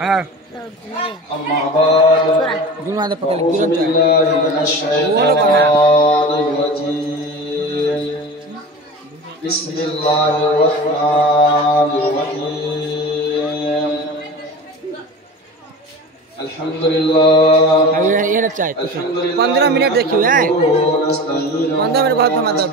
हाँ अम्मा बाद जुमा दे पकड़ अऊज़ु गिरन बिल्लाहि मिनश शैतानिर रजीम बिस्मिल्लाहिर रहमानिर रहीम अल्हम्दुलिल्लाह अभी ये रख चाहे 15 मिनट देखियो हैं 15 मिनट बाद हम दब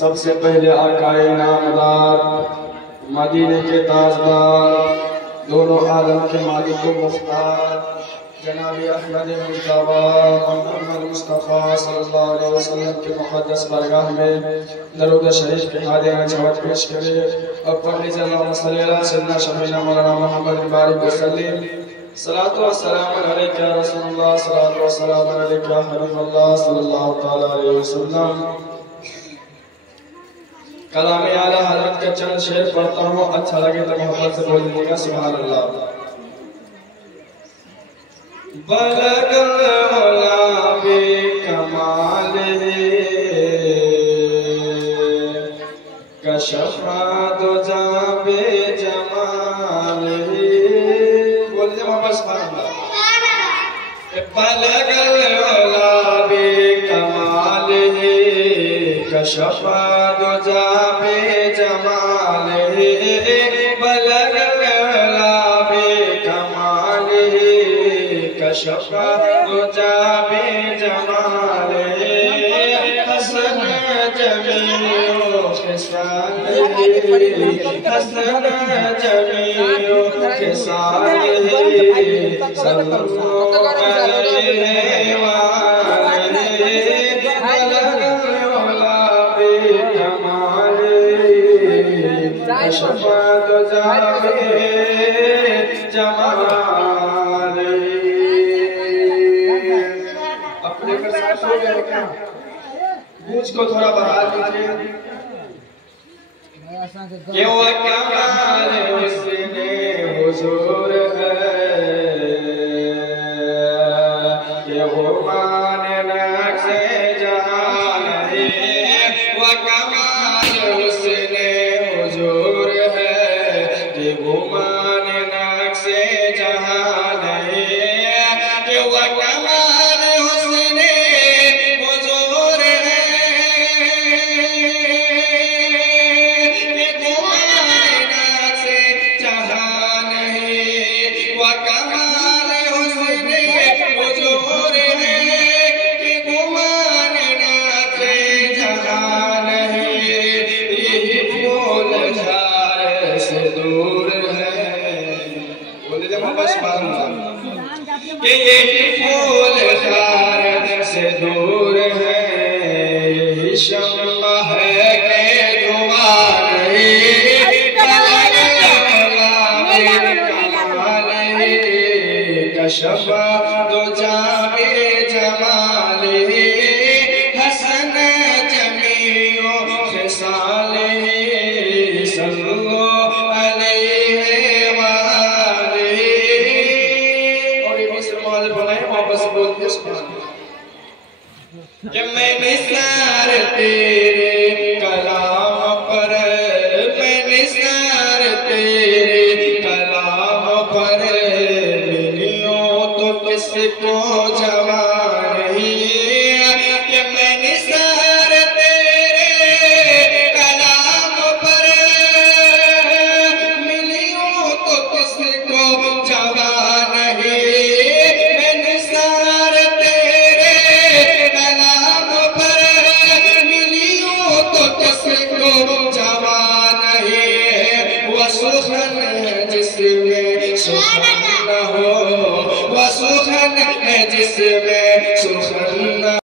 सबसे पहले आकाए नामदार मदीने के ताजदार दोनों आलम के मालिक व मुख्तार जनाब अहमद मुस्तफा मोहम्मद मुस्तफा सल्लल्लाहु अलैहि वसल्लम के मुक़द्दस बारगाह में दरूद शरीफ के हादिया जवाब पेश करे और पढ़े अल्लाहुम्मा सल्ली अला सय्यिदना शफीना मौलाना मोहम्मद बारिक वसल्लम सलातु व सलाम अलैका या रसूलल्लाह सलातु व सलाम अलैका या हबीबल्लाह सल्लल्लाहु तआला अलैहि वसल्लम। कलाम आला हज़रत का चंद शेर पढ़ता हूँ, अच्छा लगे तो मोहब्बत से बोल दीजिएगा सुभान अल्लाह। बलगल उला बे कमाले कशफा दुजा बे जमाले, बोल दीजिए मोहब्बत सुभान अल्लाह। बलगल उला बे कमाले कशफा दुजा बे जमाले बलगल उला बे कमाले कशफा दुजा बे जमाले हसन जमीओ खिसाले हसन जमीओ खिसाले सल्लल्लाहु अलैहि वाले बलगल उला बे कमाले कशफा दुजा बे जमाले। अपने घर साथ हो गए क्या? गूंज को थोड़ा बढ़ा दीजिए। ये वो कमाल हुस्ने हुजूर है, ये वो मान नक्शे जहान है, वो कमाल हुस्ने हुजूर है, ये वो मान नक्शे जहान है, ये वो कमाल हुस्ने हुजूर है, ये वो मान नक्शे जहान है, वो कमाल हुस्ने हुजूर है, ये वो मान नक्शे जहान है, यही फूल झाड़ से दूर है, बोले जब मोहब्बत सुभान अल्लाह। कि यही फूल झाड़ से दूर है, यही शम्मा है कि धुआं नहीं, बलगल उला बे कमाले कशफा दुजा बे जमाले हसन जमीओ खिसाले सल्लल्लाहु अलैहि वाले। और ये मिस्र मौल बनाए वापस बोल दिया सुभान अल्लाह। कि मैं निसार तेरे